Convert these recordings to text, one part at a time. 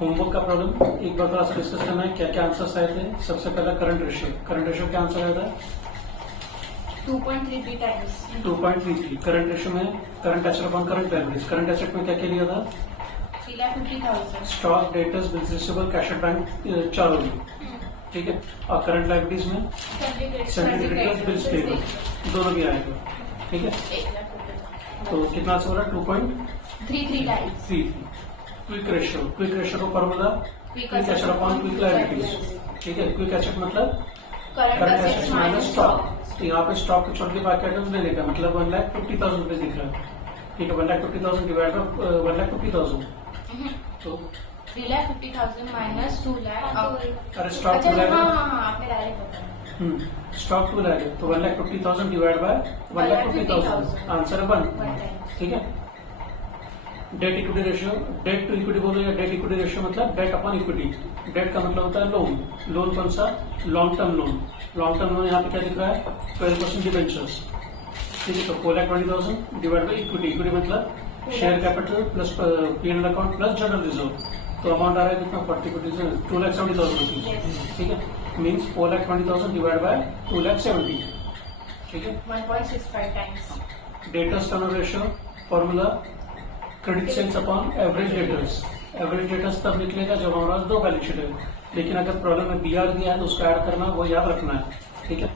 Homework का problem एक बार थोड़ा सा डिस्कस करना है। क्या क्या आंसर्स आए थे? सबसे पहला करंट रेशियो क्या आंसर आया था? 2.33 टाइम्स 2.33। करंट रेशियो में current asset upon current liabilities. Current asset में क्या क्या लिया था? 3,50,000 stock, debtors, bills receivable, cash at bank, चारों ली। ठीक है। और करंट लायबिलिटीज में सैलरी क्रेडिटर्स, बिल्स पेबल दोनों भी आए थे। ठीक है। 1 लाख रुपए। तो कितना आंसर हो रहा है? 2.33। 33 टाइम्स क्विक रेशियो का formula quick asset upon quick liabilities. ठीक है। क्विक एसेट मतलब करंट एसेट्स माइनस स्टॉक। तो यहाँ पे स्टॉक को छोड़ के बाकी आइटम्स लेने का मतलब 1,50,000 रुपए दिख रहा है। ठीक है। 1,50,000 डिवाइड बाय 1,50,000 तो 3,50,000 माइनस 2 लाख। अरे स्टॉक अच्छा 2 लाख हाँ आपने डायरेक्ट बताया। स्टॉक 2 लाख है तो 1,50,000 डिवाइड बाय 1,50,000 आंसर है 1। ठीक है। Debt equity ratio, debt to equity बोलो या डेट इक्विटी रेशियो मतलब डेट अपॉन इक्विटी। डेट का मतलब होता है लोन कौन सा? लॉन्ग टर्म लोन यहाँ पे क्या दिख रहा है? 12% डिबेंचर्स। ठीक है। तो 4,20,000 डिवाइड बाई इक्विटी मतलब share capital plus P&L account plus general reserve. तो अमाउंट आ रहा है कितना? 2,70,000 रुपीज। ठीक है। Means 4,20,000 divide by 2,70,000। ठीक है। 1.65 times. Debtors turnover ratio formula credit sales upon average debtors. Average debtors तब निकलेगा जब हमारे पास 2 बैलेंस शीट है, लेकिन अगर प्रॉब्लम में BR दिया है तो उसको ऐड करना, वो याद रखना है। ठीक है।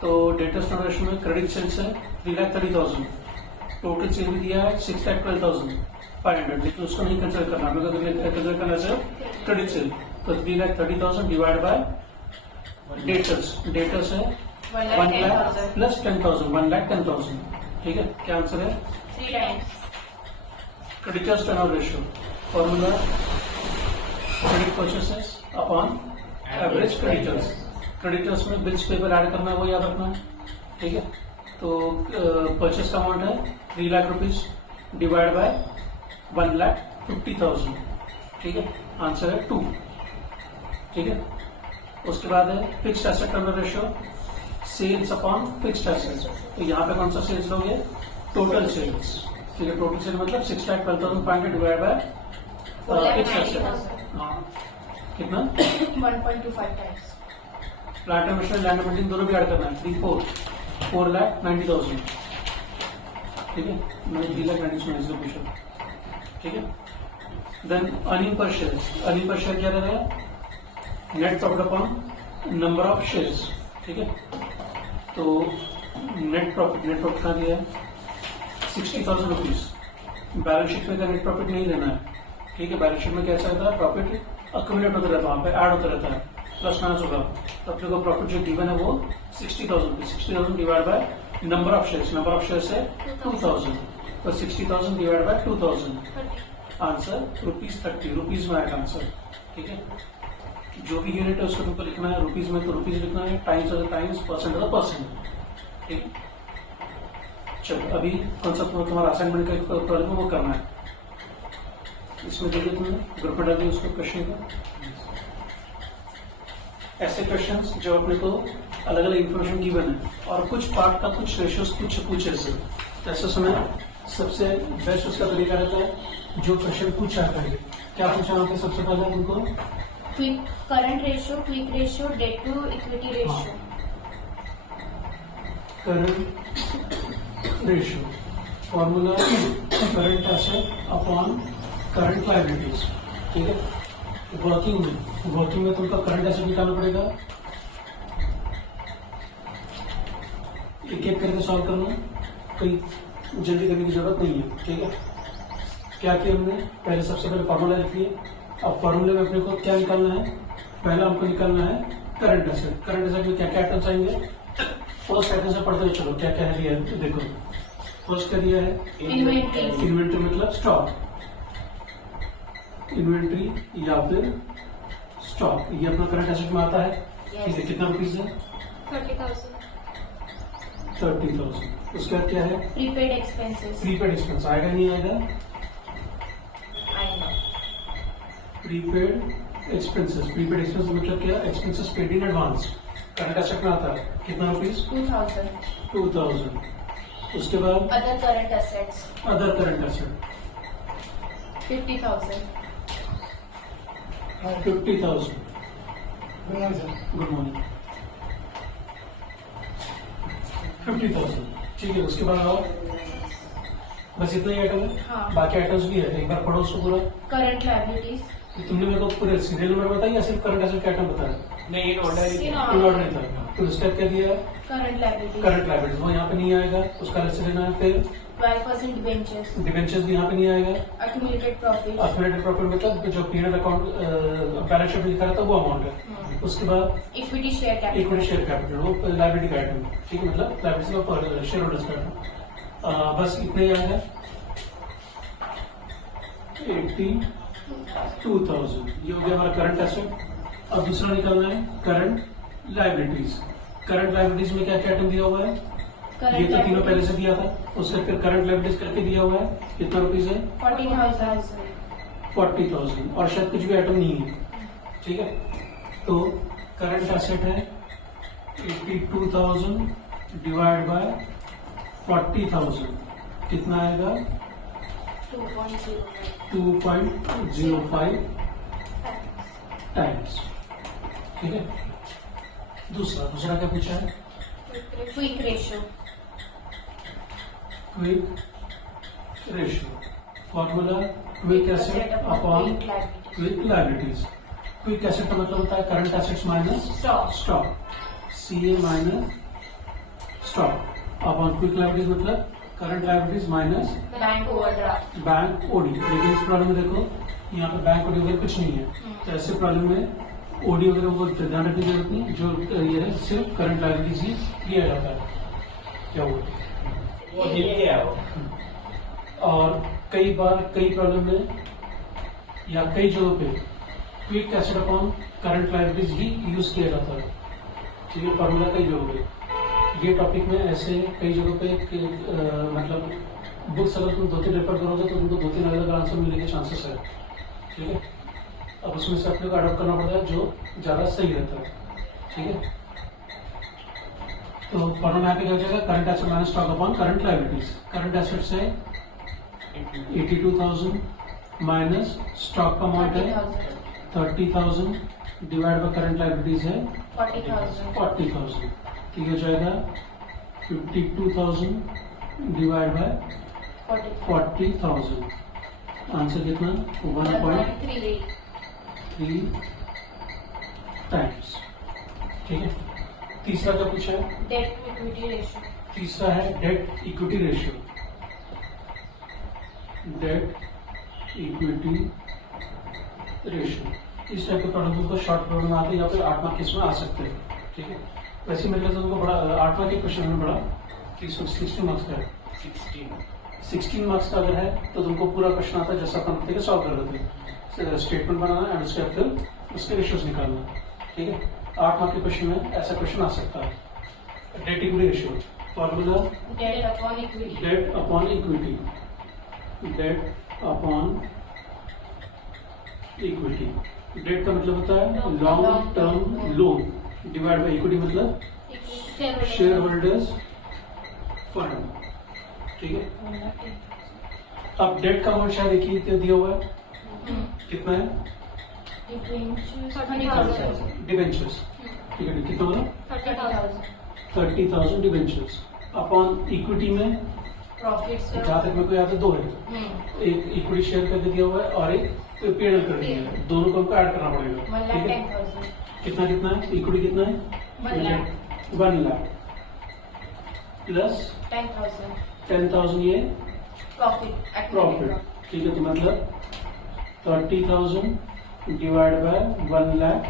तो डेटर्स टर्नओवर रेशियो में क्रेडिट सेल्स है 3,30,000, टोटल सेल भी दिया है 6,12,500, लेकिन उसको नहीं कंसिडर करना, कंसिडर करना सिर्फ क्रेडिट सेल। तो 3,30,000 डिवाइड बाय डेटर्स है 1 लाख प्लस 10,000, 1,10,000। ठीक है। क्या आंसर है? 3 times. Creditors turnover ratio formula credit purchases upon average creditors. Creditors में बिल्स पेबल ऐड करना है, वो याद रखना है। ठीक है। तो परचेस का अमाउंट है 3 लाख रुपीज डिवाइड बाय 1,50,000। ठीक है। आंसर है 2। ठीक है। उसके बाद है fixed asset turnover ratio, sales upon fixed assets. तो यहाँ पे कौन सा सेल्स लोगे? Total sales. ठीक है। टोटल सेल मतलब 6,12,500 डिवाइड बाय फिक्स्ड एसेट। हाँ कितना? 1.25 times. Plant and machinery, land and building दोनों भी ऐड करना है। 4,90,000। ठीक है। मैंने 3,90,000 पूछा। ठीक है। देन अर्निंग पर शेयर क्या रहेगा? Net profit upon number of shares. ठीक है। तो नेट प्रॉफिट कहाँ दिया है? 60,000 रुपीज। बैलेंस शीट में का नेट प्रॉफिट नहीं लेना है। ठीक है। बैलेंस शीट में कैसा रहता है? प्रॉफिट अक्यूमुलेट होता रहता है, वहां पे ऐड होता रहता है, प्लस माइनस होगा। तो अपने को प्रॉफिट जो गिवन है वो 60,000 60,000 divide by number of shares है 2,000। तो 60,000 डिवाइड बाय 2,000 आंसर ₹30 रुपीज में आएगा आंसर। ठीक है। जो भी यूनिट है उसको तुमको लिखना है रुपीज में, तो रुपीज लिखना है, टाइम्स, परसेंट। ठीक है। चलो अभी कौन सा तुम्हारा असाइनमेंट का प्रॉब्लम वो करना है। इसमें देखिए तुमने ग्रुप में डाल दिया उसको क्वेश्चन को। ऐसे क्वेश्चंस जो अपने को अलग अलग इन्फॉर्मेशन गिवन है और कुछ पार्ट का कुछ रेशियोज कुछ पूछे से, ऐसे समय सबसे बेस्ट उसका तरीका रहता है जो क्वेश्चन पूछा है। क्या पूछा वहां पे सबसे पहले उनको? Current ratio, quick ratio, debt to equity ratio. Current ratio formula current asset upon current liabilities. ठीक है। वर्किंग में तुमको करंट एसेट निकालना पड़ेगा, एक एक करके सॉल्व करना, कोई जल्दी करने की जरूरत नहीं है। ठीक है। क्या किया हमने? पहले सबसे पहले फॉर्मूला लिख लिया। अब फॉर्मूले में अपने को क्या निकालना है? पहला हमको निकालना है करंट एसेट। करंट एसेट में क्या क्या आइटम्स आएंगे? फर्स्ट आइटम से पढ़ते चलो क्या क्या है। देखो फर्स्ट क्या दिया है? इन्वेंट्री मतलब स्टॉक, इन्वेंट्री या फिर स्टॉक, ये अपना करंट एसेट में आता है। ठीक है। कितना रुपीज है? 30,000। उसके बाद क्या है? प्रीपेड एक्सपेंस आएगा नहीं आएगा? प्रीपेड एक्सपेंसेस मतलब क्या? Expenses paid in advance. Current asset में आता है कितना रुपीज? 2,000। उसके बाद other current asset 50,000. 50,000. Good morning. 50,000. ठीक है, उसके बाद और बस इतना ही आइटम है. हाँ. बाकी आइटम्स भी है, एक बार पढ़ो उसको पूरा. Current liabilities. तुमने मेरे को पूरे सीरियल नंबर बताया या सिर्फ करंट एसेट का आइटम बताया? नहीं, in order In in order. Order नहीं था. फिर उसके बाद क्या दिया है? Current liabilities. करंट लाइबिलिटीज, वो यहाँ पे नहीं आएगा, उसका अलग से लेना है. फिर 12% debentures. डिबेंचर्स भी यहाँ पे नहीं आएगा. Accumulated profits. अक्यूमुलेटेड प्रॉफिट मतलब जो पीरियड अकाउंट बैलेंस शीट में लिखा रहता है वो अमाउंट है. उसके बाद Equity share capital. Equity share capital, वो लाइबिलिटी का आइटम. ठीक है, मतलब लाइबिलिटी का शेयर होल्डर्स का आइटम. बस इतने ही आएगा. 82,000 ये हो गया हमारा करंट एसेट. अब दूसरा निकालना है करंट लाइबिलिटीज. करंट लाइबिलिटीज में क्या क्या आइटम दिया हुआ है? ये तो तीनों पहले से दिया था. उसका फिर करंट लाइबिलिटीज करके दिया हुआ है कितना रुपीज है? 40,000. 40,000 और शायद कुछ भी आइटम नहीं है. ठीक है, तो करंट एसेट है 82,000 डिवाइड बाय 40,000 कितना आएगा? 2.05. 2.05 टाइम्स. ठीक है, दूसरा क्या पूछा है? Quick ratio. Quick ratio. Formula quick asset upon Quick liabilities. Quick liabilities. Quick asset का मतलब होता है current assets minus Stock. Stock. CA minus stock upon quick liabilities मतलब current liabilities minus Bank overdraft. Bank OD. लेकिन इस problem में देखो यहाँ पे बैंक ओडी वगैरह कुछ नहीं है. तो ऐसे प्रॉब्लम में ओडी वगैरह वो ध्यान रखने की जरूरत नहीं. जो ये है सिर्फ करंट लाइबिलिटीज ही लिया जाता है. क्या हुआ? वो हिल गया वो. और कई बार कई प्रॉब्लम में या कई जगहों पे quick asset upon current liabilities ही यूज किया जाता है. ठीक है, फॉर्मूला कई जगहों पे. ये टॉपिक में ऐसे कई जगहों पे मतलब बुक्स अगर तुम 2-3 रेफर करोगे तो तुमको 2-3 अलग आंसर मिलने के चांसेस है. ठीक है, अब उसमें से अपने को अडॉप्ट करना पड़ता है जो ज्यादा सही रहता है. ठीक है, तो फॉर्मूला यहाँ पे क्या हो जाएगा? Current asset minus stock upon current liabilities. Current asset से 82,000 माइनस स्टॉक का अमाउंट है 30,000 डिवाइड बाय करंट लाइबिलिटीज है 40,000. 40,000. ठीक हो जाएगा 52,000 डिवाइड बाय 40,000. आंसर कितना? 1.3 1.38. टाइम्स. ठीक है, तीसरा क्या पूछा है? Debt to equity ratio. तीसरा है debt equity ratio. Date equity ratio. इस टाइप के प्रॉब्लम को शॉर्ट प्रॉब्लम आते हैं या फिर 8 मार्क के इसमें आ सकते हैं. ठीक है, वैसे मेरे लिए तो उनको बड़ा 8 मार्क के क्वेश्चन में बड़ा 16 मार्क्स का है. 16 मार्क्स का अगर है तो तुमको पूरा क्वेश्चन आता है जैसा अपन देखिए सॉल्व कर लेते हैं. स्टेटमेंट बनाना एंड उसके फिर उसके रेशियोज निकालना. ठीक है, 8 मार्क के क्वेश्चन में ऐसा क्वेश्चन आ सकता है. Debt equity ratio formula Debt upon equity. Debt upon equity. Debt upon equity. Debt का मतलब होता है long term loan divide by equity मतलब शेयर होल्डर्स फंड. ठीक है, अब डेट का अमाउंट शायद एक ही दिया हुआ है. कितना है? Debentures. 30,000. डिबेंचर्स. ठीक है, कितना होगा? 30,000. 30,000 डिबेंचर्स अपॉन इक्विटी में Profits. जहाँ तक मेरे को याद है 2 है. एक इक्विटी शेयर करके दिया हुआ है और एक पीएनएल कर दिया है. दोनों को हमको ऐड करना पड़ेगा. ठीक है, 1,10,000. कितना है? इक्विटी कितना है? 1 lakh. 1 लाख प्लस 10,000. 10,000 ये Profit. प्रॉफिट. ठीक है, तो मतलब 30,000 डिवाइड बाय 1 लाख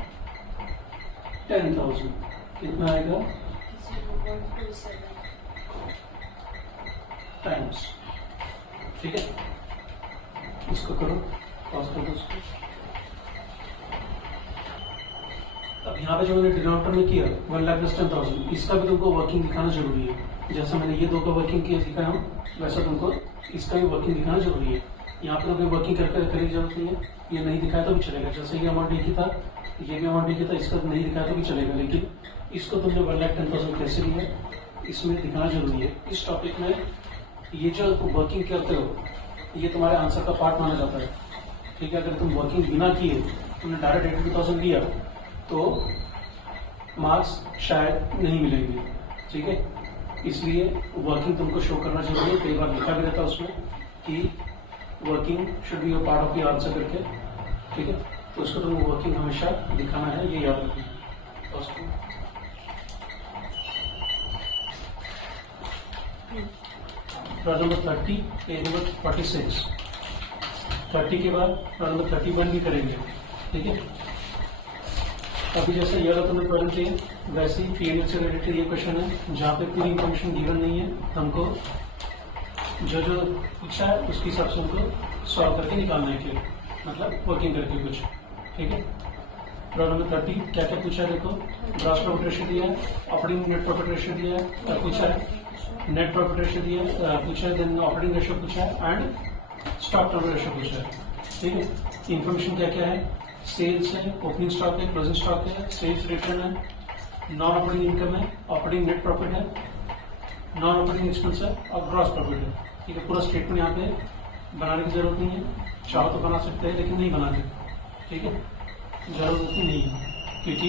10,000 कितना आएगा? 0.27. टाइम्स. ठीक है, इसको करो, पॉज कर दो उसको. अब यहाँ पे जो मैंने डिनोमिनेटर में किया 1 लाख प्लस 10,000 इसका भी तुमको वर्किंग दिखाना जरूरी है. जैसा मैंने ये 2 का वर्किंग किया दिखाया हूँ वैसा तुमको इसका भी वर्किंग दिखाना जरूरी है. यहाँ पे तो कोई वर्किंग करने की जरूरत नहीं है. ये नहीं दिखाया तो भी चलेगा. जैसे ये अमाउंट एक ही था, ये भी अमाउंट एक ही था, इसका नहीं दिखाया तो भी चलेगा. लेकिन इसको तुमने 1,10,000 कैसे लिया इसमें दिखाना जरूरी है. इस टॉपिक में ये जो वर्किंग करते हो ये तुम्हारे आंसर का पार्ट माना जाता है. ठीक है, अगर तुम वर्किंग बिना किए तुमने डायरेक्ट 82,000 लिया तो मार्क्स शायद नहीं मिलेंगे। ठीक है, इसलिए वर्किंग तुमको शो करना जरूरी है। कई बार लिखा भी रहता है उसमें कि working should be a part of the answer करके। ठीक है, तो उसको तुम वर्किंग हमेशा दिखाना है, ये याद रखना। Problem number 30, page number 46। 30 के बाद प्रॉब्लम नंबर 31 भी करेंगे। ठीक है, अभी जैसे ये वाला तुमने प्रॉब्लम किए वैसे ही पीएनएल से रिलेटेड ये क्वेश्चन है जहाँ पे पूरी इंफॉर्मेशन गिवन नहीं है, हमको जो जो पूछा है उसके हिसाब से हमको सॉल्व करके निकालना है कि मतलब वर्किंग करके कुछ। ठीक है, प्रॉब्लम नंबर 30 क्या क्या पूछा है देखो। ग्रॉस प्रॉफिट रेशियो दिया है, ऑपरेटिंग नेट प्रॉफिट रेशियो दिया है, क्या पूछा है, नेट प्रॉफिट रेशियो दिया है पूछा है, देन ऑपरेटिंग रेशियो पूछा है एंड स्टॉक टर्नओवर रेशियो पूछा है। ठीक है, इन्फॉर्मेशन क्या क्या है, सेल्स है, ओपनिंग स्टॉक है, क्लोजिंग स्टॉक है, सेल्स रिटर्न है, नॉन ऑपरेटिंग इनकम है, ऑपरेटिंग नेट प्रॉफिट है, नॉन ऑपरेटिंग एक्सपेंस है और ग्रॉस प्रॉफिट है। ठीक है, पूरा स्टेटमेंट यहाँ पे बनाने की जरूरत नहीं है, चाहो तो बना सकते हैं लेकिन नहीं बनाते। ठीक है, जरूरत नहीं है क्योंकि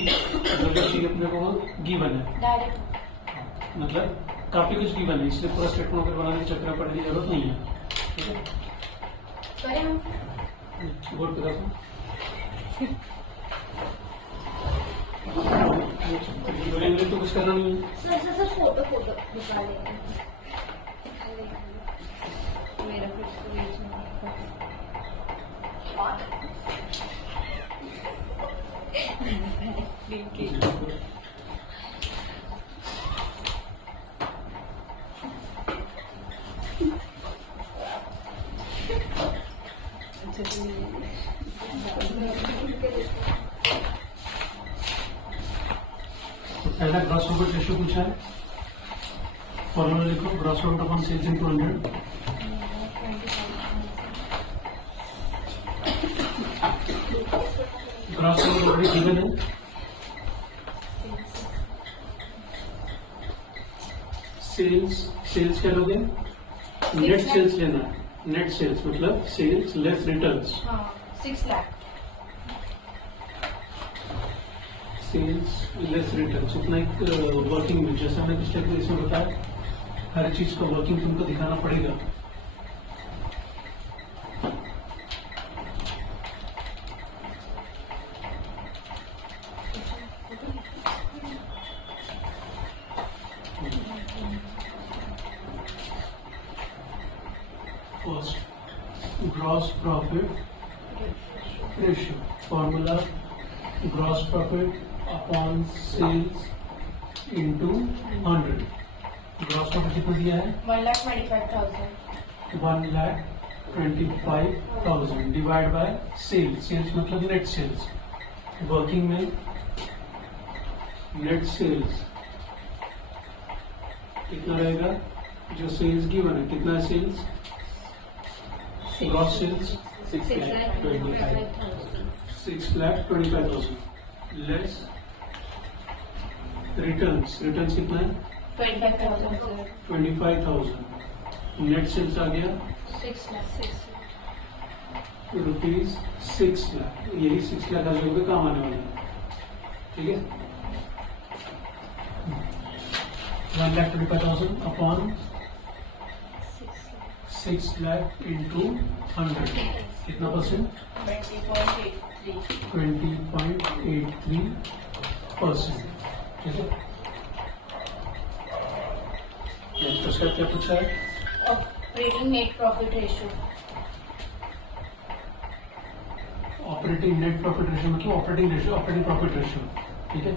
जो जो चीज अपने को गिवन है डायरेक्ट मतलब काफी कुछ गिवन है, इसलिए पूरा स्टेटमेंट अगर बनाने के चक्कर पड़ने की जरूरत नहीं है। ठीक है, करें हम बोर्ड पे रखो। बोलेंगे तो कुछ करना नहीं है। सर फोटो निकाल लेंगे मेरा तो पहला ग्रॉस प्रॉफिट रेशियो पूछा है, फॉर्मूला लिखो, gross profit upon sales into 100। Gross profit already given है, सेल्स क्या लोगे, नेट सेल्स लेना है, नेट सेल्स मतलब sales less returns, 6 lakh sales less returns उतना एक वर्किंग में, जैसा हमने पिछले केस में बताया हर चीज का वर्किंग तुमको दिखाना पड़ेगा। First gross profit ratio, formula gross profit upon sales into 100। Gross profit कितना दिया है, 1,25,000 1,25,000 डिवाइड बाय सेल्स, सेल्स मतलब नेट सेल्स, वर्किंग में नेट सेल्स कितना रहेगा, जो सेल्स गिवन है कितना है sales, gross sales 6,25,000 less returns, returns कितना है 25,000 25,000, नेट सेल्स आ गया 6 लाख रुपीज 6 लाख, यही 6 लाख हजार रुपये काम आने वाला है। ठीक है, 1,25,000 अपॉन 6 लाख इंटू 100 कितना परसेंट, 20.83%। ठीक है, नेक्स्ट उसका क्या पूछा है, operating net profit ratio, operating net profit ratio मतलब operating ratio, operating profit ratio. ठीक है,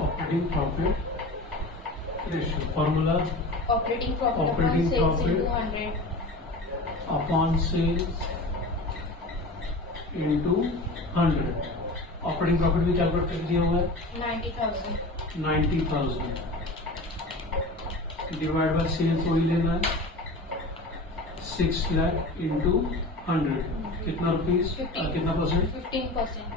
operating profit ratio, formula operating profit Operating upon sales profit. Into 100 upon sales into 100। Operating profit भी कैलकुलेट कर दिया हुआ है 90,000 90,000 डिवाइड बाय सेल्स वही लेना है 6 लाख इंटू 100 कितना रुपीज, कितना परसेंट, 15%।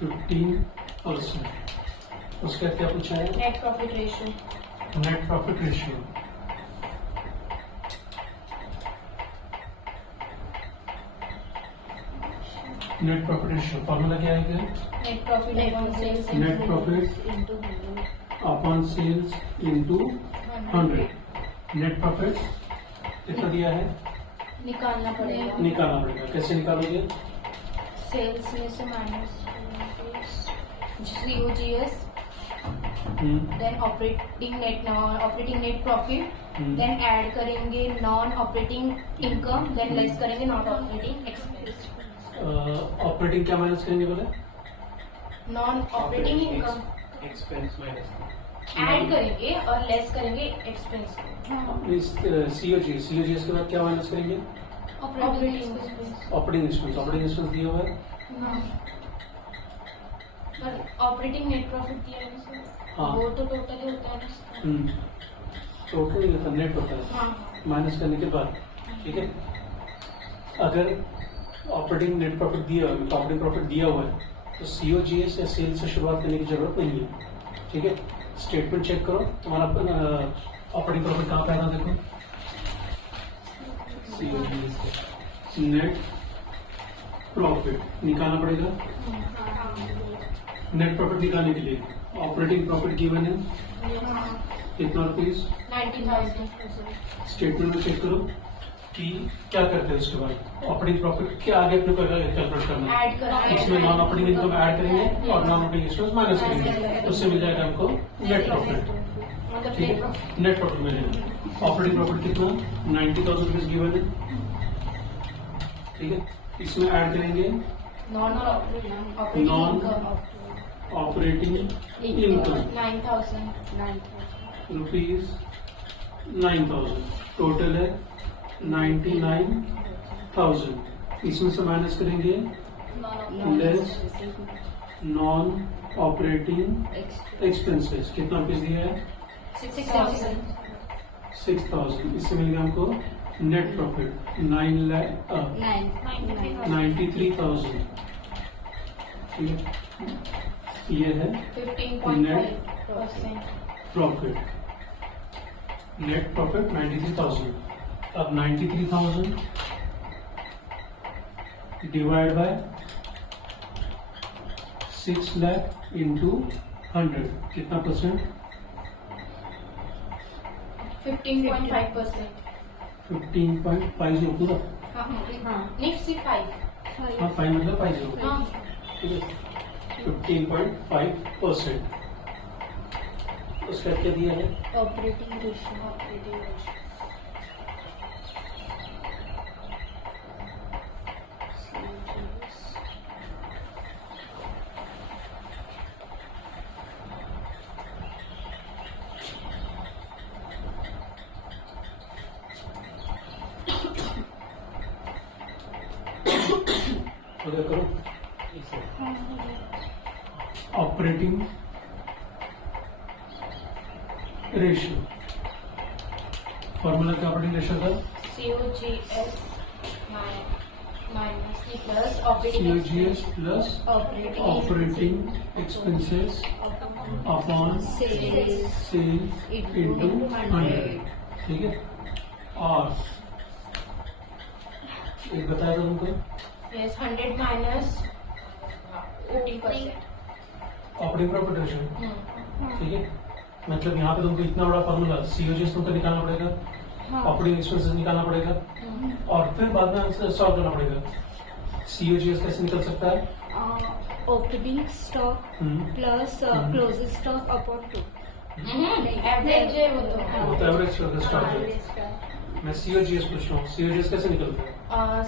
15%। उसका क्या पूछा है, net profit ratio, net profit ratio, net profit ratio formula क्या है? Net profit upon sales net profit into upon sales into 100. Net profit कितना दिया है? निकालना पड़ेगा. निकालना पड़ेगा. कैसे निकालोगे? सेल्स में से minus COGS, then operating net profit, then add करेंगे non operating income, then less करेंगे नॉन ऑपरेटिंग एक्सपेंस. ऑपरेटिंग क्या माइनस करेंगे बोले? Non operating income Expense minus. Add करेंगे और लेस करेंगे एक्सपेंस. COGS के बाद क्या माइनस करेंगे? Operating expense. ऑपरेटिंग एक्सपेंस दिया हुआ है. पर ऑपरेटिंग नेट प्रॉफिट दिया है ना सर. हाँ. वो तो टोटल ही होता है ना. टोटल नहीं होता, नेट होता है हाँ. माइनस करने के बाद. ठीक है. अगर ऑपरेटिंग नेट प्रॉफिट दिया हुआ है, ऑपरेटिंग प्रॉफिट दिया हुआ है, तो COGS या सेल्स से शुरुआत करने की जरूरत नहीं है. ठीक है. स्टेटमेंट चेक करो, तुम्हारा ऑपरेटिंग प्रॉफिट कहाँ पे आएगा? देखो, COGS नेट प्रॉफिट निकालना पड़ेगा. नेट प्रॉफिट निकालने के लिए ऑपरेटिंग प्रॉफिट गिवन है कितना रुपीज? 90,000. स्टेटमेंट में चेक करो कि क्या करते हैं. उसके बाद ऑपरेटिंग प्रॉफिट के आगे अपने को कैलकुलेट करना है. ऐड करेंगे. इसमें नॉन ऑपरेटिंग इनकम ऐड करेंगे और नॉन ऑपरेटिंग एक्सपेंस माइनस करेंगे. उससे मिल जाएगा हमको नेट प्रॉफिट. मतलब ठीक है. नेट प्रॉफिट मिलेगा. ऑपरेटिंग प्रॉफिट कितना? 90,000 रुपीज गिवन है. ठीक है. इसमें ऐड करेंगे non operating operating income 9,000 rupees 9,000. Total है 99,000. इसमें से माइनस करेंगे लेस नॉन ऑपरेटिंग एक्सपेंसेस. कितना रुपीज दिया है? 6,000. 6,000. इससे मिलेगा हमको नेट प्रॉफिट 93,000. ठीक है. ये है 15.5%. प्रॉफिट. Net profit 93,000. अब 93,000 डिवाइड बाय 6 लाख इंटू 100 कितना परसेंट? 15.5%. 15.50 पूरा. नहीं सिर्फ 5. हाँ 5 मतलब 50. हाँ. ठीक है. 15.5%. उसका क्या दिया है? Operating ratio. क्या करो? ऑपरेटिंग रेशियो फॉर्मूला क्या? ऑपरेटिंग रेशियो का COGS minus plus COGS plus operating expenses upon sales into 100. ठीक है. और एक बताया था तुमको yes 100 minus 50%. Operating profit ratio. ठीक है. मतलब यहाँ पे तुमको इतना बड़ा फॉर्मूला COGS तुमको निकालना पड़ेगा, ऑपरेटिंग एक्सपेंसेस निकालना पड़ेगा और फिर बाद में सॉल्व करना पड़ेगा. COGS कैसे निकल सकता है? Opening stock plus closing stock upon 2. Average है वो वो तो एवरेज स्टॉक है. मैं COGS पूछ रहा हूँ. COGS कैसे निकलता है?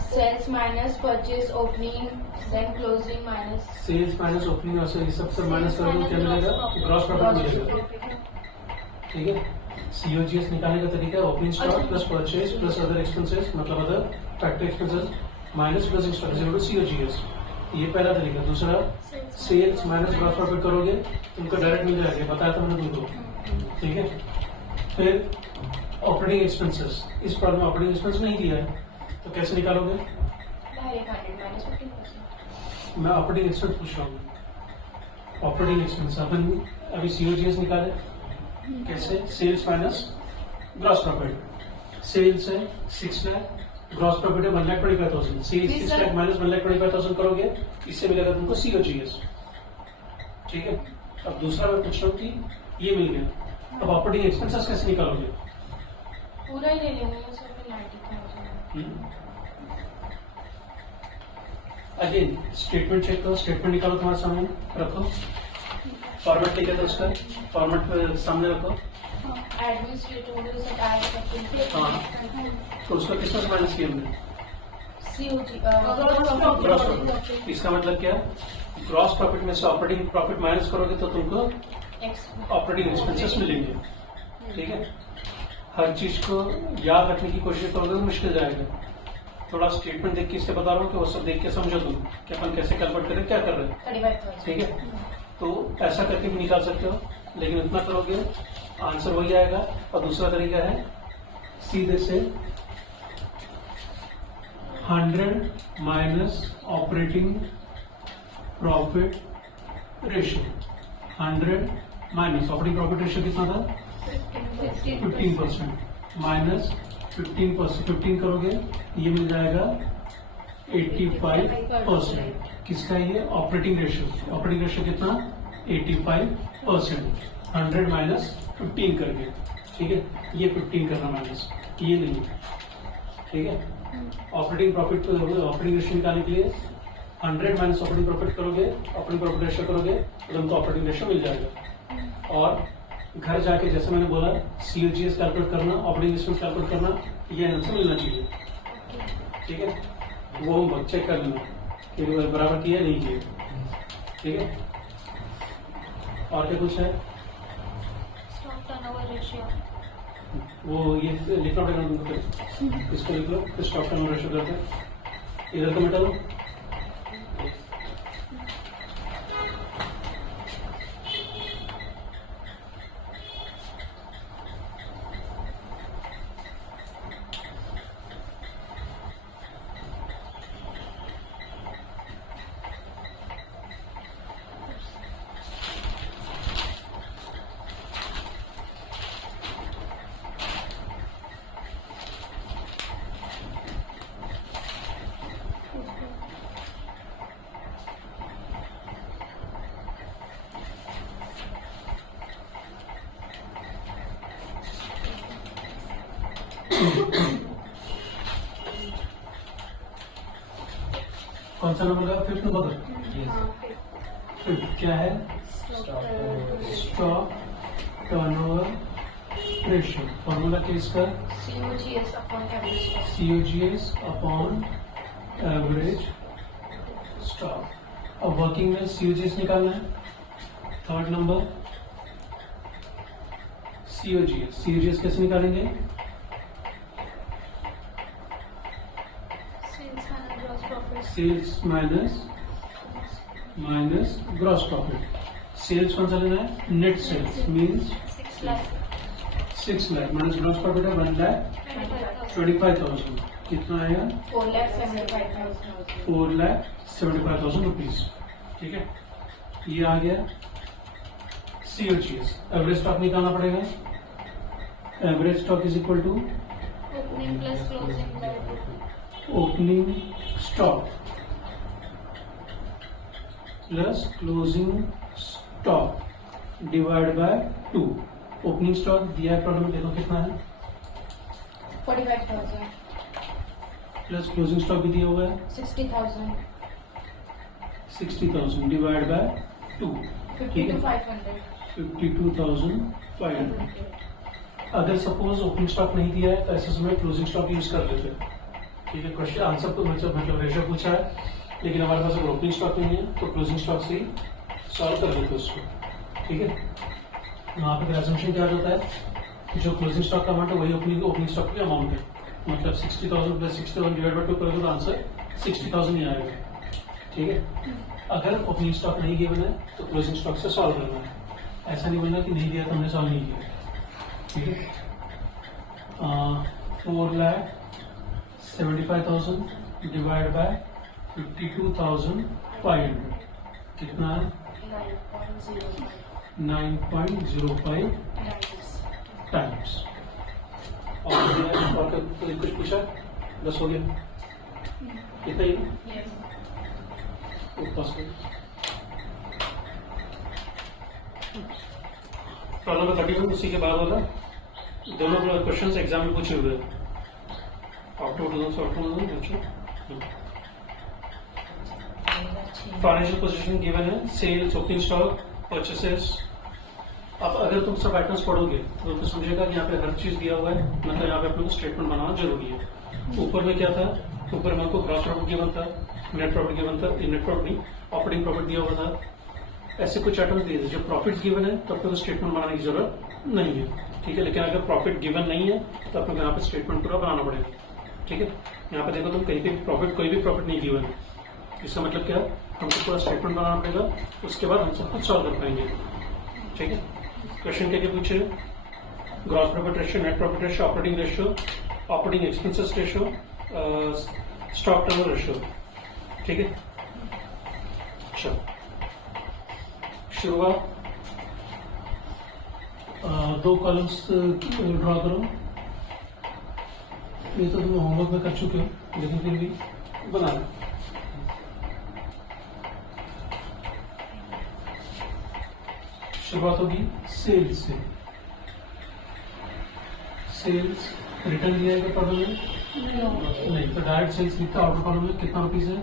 Sales minus purchase opening then closing minus sales minus opening और ये सब माइनस कर दो क्या मिलेगा? ग्रॉस प्रॉफिट मिलेगा. ठीक है. COGS निकालने का तरीका है opening stock plus purchase plus other expenses मतलब other factory expenses minus closing stock is equal to COGS. ये पहला तरीका. दूसरा सेल्स माइनस ग्रॉस प्रॉफिट करोगे तुमको डायरेक्ट मिल जाएगा. बताया था मैंने तुमको. ठीक है. फिर ऑपरेटिंग एक्सपेंसेस. इस प्रॉब्लम में ऑपरेटिंग एक्सपेंस नहीं दिया है तो कैसे निकालोगे? Direct 100 minus 50%. मैं ऑपरेटिंग एक्सपेंस पूछ रहा हूँ. ऑपरेटिंग एक्सपेंस अपन अभी COGS निकाले कैसे? Sales minus gross profit. Sales है 6 लाख ग्रॉस प्रॉफिट है 1,25,000, सी जी, 6 सर। लाख माइनस 1,25,000 करोगे, इससे मिलेगा तुमको COGS। ठीक है, अब दूसरा मैं पूछ रहा हूँ कि ये मिल गया, अब ऑपरेटिंग एक्सपेंसेस कैसे निकालोगे? पूरा ही ले लेंगे सर, 90,000। अगेन स्टेटमेंट चेक करो, स्टेटमेंट निकालो, तुम्हारे सामने रखो, फॉर्मेट ठीक है तो उसका फॉर्मेट सामने रखो। एडमिनिस्ट्रेटिव से ऐड करते हैं। हाँ। तो उसका किस माइनस किया हमने? COG gross profit. इसका मतलब क्या? ग्रॉस प्रॉफिट में से ऑपरेटिंग प्रॉफिट माइनस करोगे तो तुमको ऑपरेटिंग एक्सपेंसेस मिलेंगे। ठीक है, हर चीज को याद रखने की कोशिश करोगे तो मुश्किल जाएगा। थोड़ा स्टेटमेंट देख के इससे बता रहा हूँ कि वो सब देख के समझो तुम कि अपन कैसे कैलकुलेट करें, क्या कर रहे हैं। 35,000। ठीक है, तो ऐसा करके भी निकाल सकते हो, लेकिन इतना करोगे आंसर वही आएगा। और दूसरा तरीका है सीधे से 100 minus operating profit ratio. 100 minus operating profit ratio कितना था? 15% माइनस 15%, 15 करोगे ये मिल जाएगा 85%। किसका? ये ऑपरेटिंग रेशियो। ऑपरेटिंग रेशियो कितना? 85%। 100 माइनस 15 करके, ठीक है, ये 15 करना माइनस, ये नहीं। ठीक है, ऑपरेटिंग प्रॉफिट ऑपरेटिंग रेशियो निकालने के लिए 100 माइनस ऑपरेटिंग प्रॉफिट करोगे, ऑपरेटिंग प्रॉफिट रेशियो करोगे तो तुमको ऑपरेटिंग रेशियो मिल जाएगा। और घर जाके जैसे मैंने बोला COGS कैलकुलेट करना, ऑपरेटिंग एक्सपेंस कैलकुलेट करना, ये आंसर मिलना चाहिए। ठीक है, वो चेक कर लेना कि बराबर किया नहीं किया। ठीक है, और क्या कुछ है? Stock turnover ratio. वो ये लिखना पड़ेगा तुमको, फिर इसको लिख लो, फिर स्टॉक टर्नओवर रेशियो करके इधर तो मिटा लो। कौन सा नंबर का? 5th number. फिफ्थ क्या है? Stock turnover ratio. फॉर्मूला क्या इसका? COGS upon average. COGS upon average stock. अब वर्किंग में COGS निकालना है। 3rd नंबर COGS कैसे निकालेंगे? Sales minus sales gross profit. Minus gross profit. Sales कौन सा लेना है? Net sales means 6 lakh. 6 lakh minus gross profit है 1,25,000। कितना आएगा? 4,75,000। 4,75,000 रुपीज। ठीक है, ये आ गया COGS। एवरेज स्टॉक निकालना पड़ेगा। Average stock is equal to opening plus closing by 2। Opening stock plus closing stock divide by 2। Opening stock दिया है प्रॉब्लम, देखो कितना है, 45,000। प्लस क्लोजिंग स्टॉक भी दिया हुआ है 60,000। 60,000 डिवाइड बाय 2। ठीक है, 52,500। 52,500। अगर सपोज ओपनिंग स्टॉक नहीं दिया है तो ऐसे समय क्लोजिंग स्टॉक यूज कर लेते हैं। ठीक है, क्वेश्चन आंसर तो मतलब रेशियो पूछा है, लेकिन हमारे पास अगर ओपनिंग स्टॉक नहीं है तो क्लोजिंग स्टॉक से ही सॉल्व कर लेते हैं उसको। ठीक है, वहाँ पे असम्पशन क्या होता है, जो क्लोजिंग स्टॉक का अमाउंट है वही ओपनिंग स्टॉक की अमाउंट है। मतलब 60,000 प्लस 60,000 डिवाइड बाय 2 करोगे तो आंसर 60,000 ही आएगा। ठीक है, अगर ओपनिंग स्टॉक नहीं गिवन है तो क्लोजिंग स्टॉक से सॉल्व करना है। ऐसा नहीं बनना कि नहीं दिया तो हमने सॉल्व नहीं किया। ठीक है, 4,75,000 डिवाइड बाय 52,500 कितना है? 9.05 टाइम्स। और कुछ पूछा? बस हो गया, इतना ही ना? Yes. प्रॉब्लम नंबर 31 उसी के बाद होगा। दोनों क्वेश्चंस एग्जाम में पूछे हुए हैं। फाइनेंशियल पोजीशन गिवन है, सेल्स, ओपनिंग स्टॉक, परचेसेस। अब अगर तुम सब आइटम्स पढ़ोगे तो तुम समझेगा कि यहाँ पे हर चीज दिया हुआ है, मतलब यहाँ पे अपने को स्टेटमेंट बनाना जरूरी है। ऊपर में क्या था, ऊपर में हमको ग्रॉस प्रॉफिट गिवन था, नेट प्रॉफिट गिवन था, नेट प्रॉफिट नहीं, ऑपरेटिंग प्रॉफिट दिया हुआ था। ऐसे कुछ आइटम्स दिए थे। जब प्रॉफिट गिवन है तो अपने को स्टेटमेंट बनाने की जरूरत नहीं है, ठीक है। लेकिन अगर प्रॉफिट गिवन नहीं है तो अपने को यहाँ पे स्टेटमेंट पूरा बनाना पड़ेगा, ठीक है। यहाँ पे देखो तुम कहीं पे प्रॉफिट, कोई भी प्रॉफिट नहीं गिवन है, इसका मतलब क्या, हमको पूरा स्टेटमेंट बनाना पड़ेगा, उसके बाद हम सब कुछ सॉल्व कर पाएंगे, ठीक है। क्वेश्चन क्या क्या पूछे, gross profit ratio, net profit ratio, operating ratio, operating expenses ratio, stock turnover ratio, ठीक है। चलो शुरुआत, दो कॉलम्स ड्रॉ करो। ये तो तुम होमवर्क में कर चुके हो, लेकिन फिर भी बना लो। शुरुआत होगी सेल्स से। सेल्स रिटर्न दिया है प्रॉब्लम में? नहीं, तो डायरेक्ट सेल्स लिखता आउटर कॉलम में कितना रुपीज है?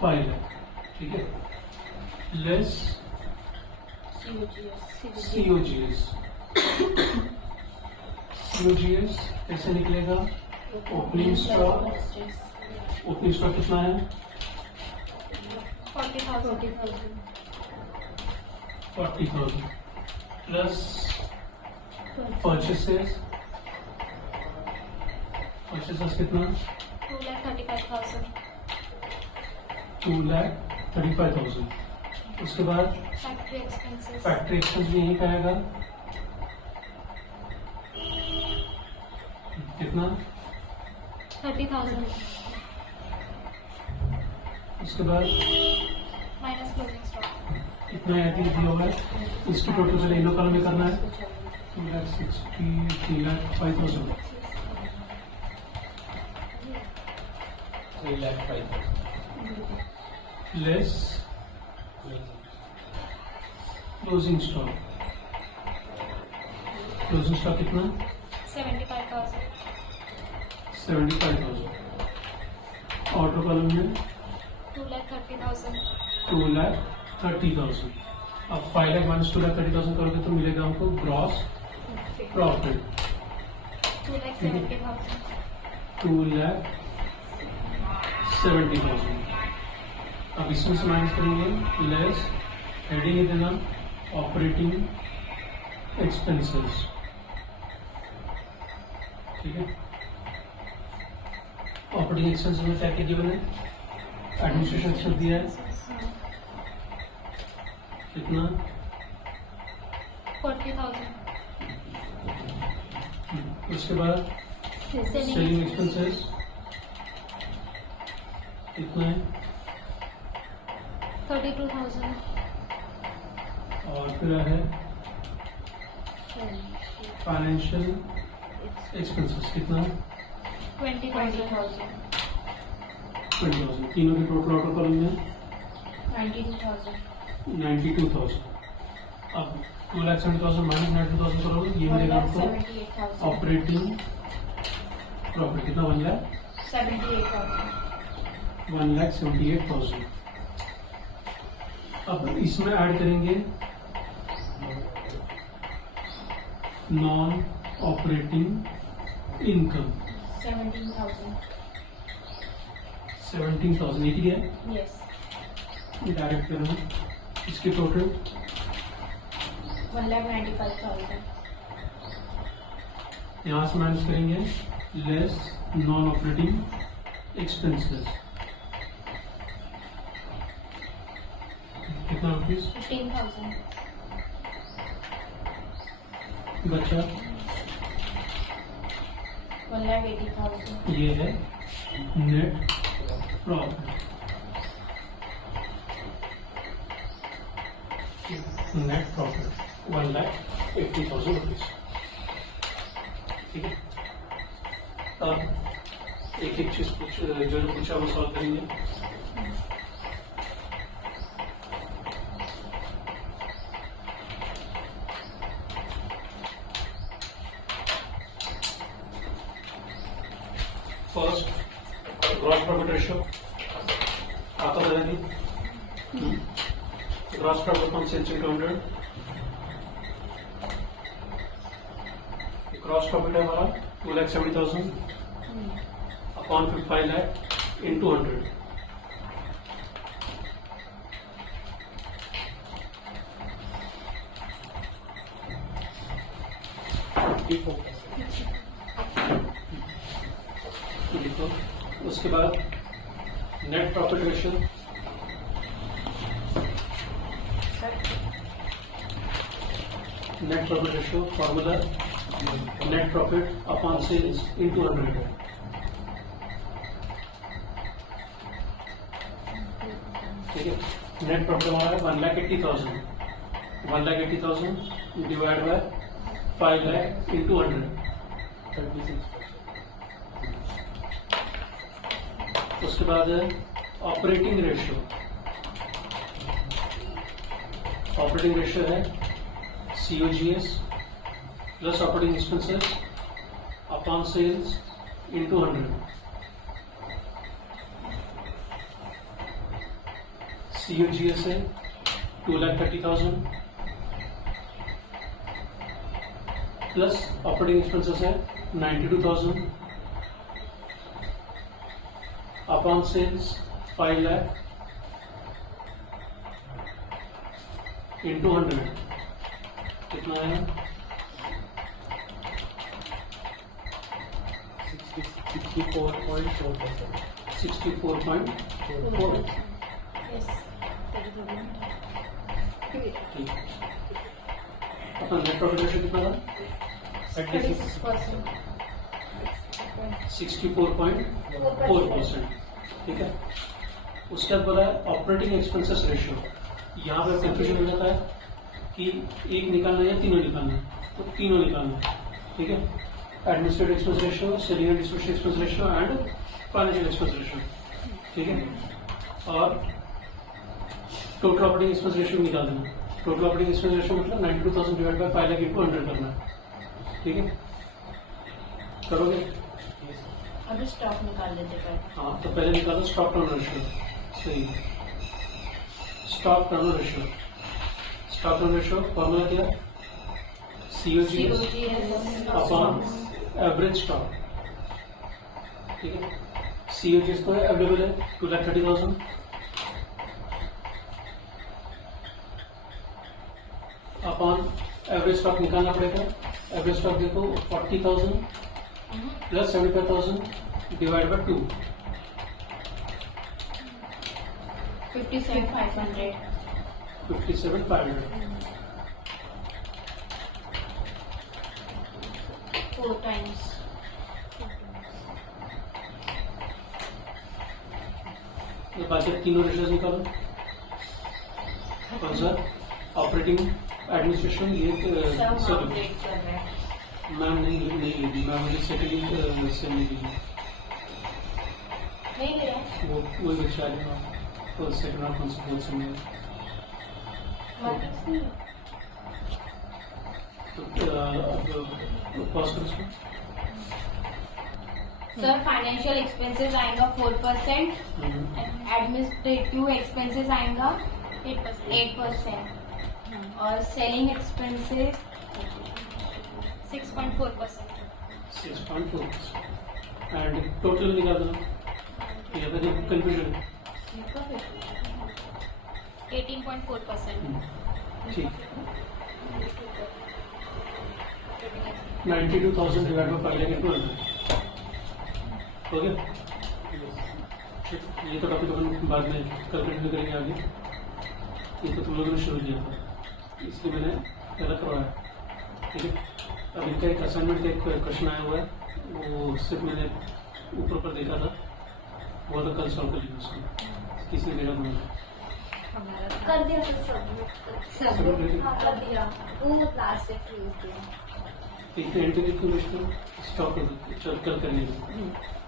5 लाख, ठीक है। Less COGS। COGS कैसे निकलेगा? ओपनिंग स्टॉक, ओपनिंग स्टॉक कितना है? 40,000 प्लस परचेसेस, परचेसेस कितना? 2,35,000। उसके बाद फैक्ट्री एक्सपेंस भी यही कहेगा, कितना? 30,000 उसके बाद minus closing stock. इतना यहाँ दिया हुआ है, इसकी टोटल चले इनो कॉलम में करना है। 2,60,000, 3,05,000 less closing stock. Closing stock कितना? 75,000. 75,000। ऑर्डर कॉलम में 2,30,000. 2,30,000। अब 5 लाख माइनस 2,30,000 करोगे तो मिलेगा हमको ग्रॉस प्रॉफिट 2,70,000. 2,70,000। अब इसमें से माइनस करेंगे, लेस हेडिंग है देना ऑपरेटिंग एक्सपेंसेस, ठीक है। ऑपरेटिंग एक्सपेंसेस में क्या क्या गिवन है? एडमिनिस्ट्रेशन एक्सपेंस दिया है कितना? 40,000. उसके बाद सेलिंग एक्सपेंसेस कितना है? 32,000. और फिर है फाइनेंशियल एक्सपेंसेस कितना? 20,000. 20,000। तीनों के टोटल ऑर्डर कॉलम में 92,000. 92,000। अब 2,70,000 माइनस 92,000 करोगे, ये मिलेगा आपको 1,78,000. ऑपरेटिंग प्रॉफिट कितना? 1,78,000. 1,78,000। अब इसमें ऐड करेंगे नॉन ऑपरेटिंग इनकम 17,000. 17,000। एक ही है, Yes. डायरेक्ट करना। इसके टोटल 1,95,000. यहाँ से माइनस करेंगे, लेस नॉन ऑपरेटिंग एक्सपेंसेस कितना रुपीज 15,000. बचा? 1,80,000. ये है net profit. Net profit 1,80,000 rupees. ठीक है, अब एक एक चीज जो पूछा वो सॉल्व करेंगे। फर्स्ट ग्रॉस प्रॉफिट रेशियो आता है कि gross profit from sales into 100, gross profit है हमारा 2,70,000 अपॉन 5 लाख इंटू 100। लिखो। उसके बाद net profit ratio, net profit ratio formula net profit upon sales into 100 है। ठीक है, नेट प्रॉफिट हमारा है 1,80,000, 1,80,000 डिवाइड बाय 5 लाख इंटू 100, 36। उसके बाद है ऑपरेटिंग रेशियो, ऑपरेटिंग रेशियो है COGS plus operating expenses upon sales into 100। COGS है 2,30,000 प्लस ऑपरेटिंग एक्सपेंसेस है 92,000 अपॉन सेल्स 5 लाख इंटू 100 कितना है 64.4%. 64.4। Yes. ठीक, अपना नेट प्रॉफिट रेशियो कितना था 36%. 64.4%। ठीक है, उसके बाद बोला है ऑपरेटिंग एक्सपेंसेस रेशियो। यहाँ पर कंफ्यूजन हो जाता है कि एक निकालना है या तीनों निकालना है, तो तीनों निकालना है। ठीक है, administrative expense ratio, selling and distribution expense ratio and financial expense ratio. ठीक है, और टोटल ऑपरेटिंग एक्सपेंस रेशियो निकाल देना। टोटल ऑपरेटिंग एक्सपेंस रेशियो मतलब 92,000 डिवाइड बाय 5 लाख इंटू 100 करना है। ठीक है, करोगे? अभी स्टॉक निकाल लेते हैं। हाँ, तो पहले निकालो स्टॉक टर्न रेशियो। सही, stock turn ratio, stock turn ratio formula क्या है COGS अपॉन एवरेज स्टॉक। ठीक है, COGS तो अवेलेबल है 2,30,000 अपॉन एवरेज स्टॉक निकालना पड़ेगा। एवरेज स्टॉक देखो 40,000 प्लस 75,000 डिवाइड बाय 2, 57,500. 57,500। 4 times. ये बाकी तीनों रेशियोज निकालो। कौन सा? ऑपरेटिंग, एडमिनिस्ट्रेशन, ये सब सब अपडेट कर रहे हैं. मैम नहीं लिखी, मैम मुझे सेटिंग से नहीं लिखी, नहीं ले रहे हैं. वो वही बच्चा है फर्स्ट सेकंड और कौन सा फोर्थ से नहीं। Matrix नहीं है. तो पॉज करो उसको। सर फाइनेंशियल एक्सपेंसेस आएगा 4%, एडमिनिस्ट्रेटिव एक्सपेंसेस आएगा 8%, और सेलिंग एक्सपेंसेस 6.4%. 6.4 एंड टोटल निकाल दो। ये देखो कंफ्यूजन। 18.4%. ठीक, 92,000 डिवाइड बाय 5 लाख इंटू 100 हो गया। ठीक, ये तो टॉपिक अपन बाद में कल कंटिन्यू करेंगे आगे। ये तो तुम लोगों ने शुरू किया था, इसलिए मैंने पहला करवाया। ठीक है, अब इनका एक असाइनमेंट का एक क्वेश्चन आया हुआ है, वो सिर्फ मैंने ऊपर पर देखा था, वो तो कल सॉल्व कर लिया उसको। किसने देखा तुम्हें? कर दिया सर, सबमिट कर दिया. वो लास्ट डेट यूज किया. एक एंट्री लिखो स्टॉक हो सकती है, चल कल करने की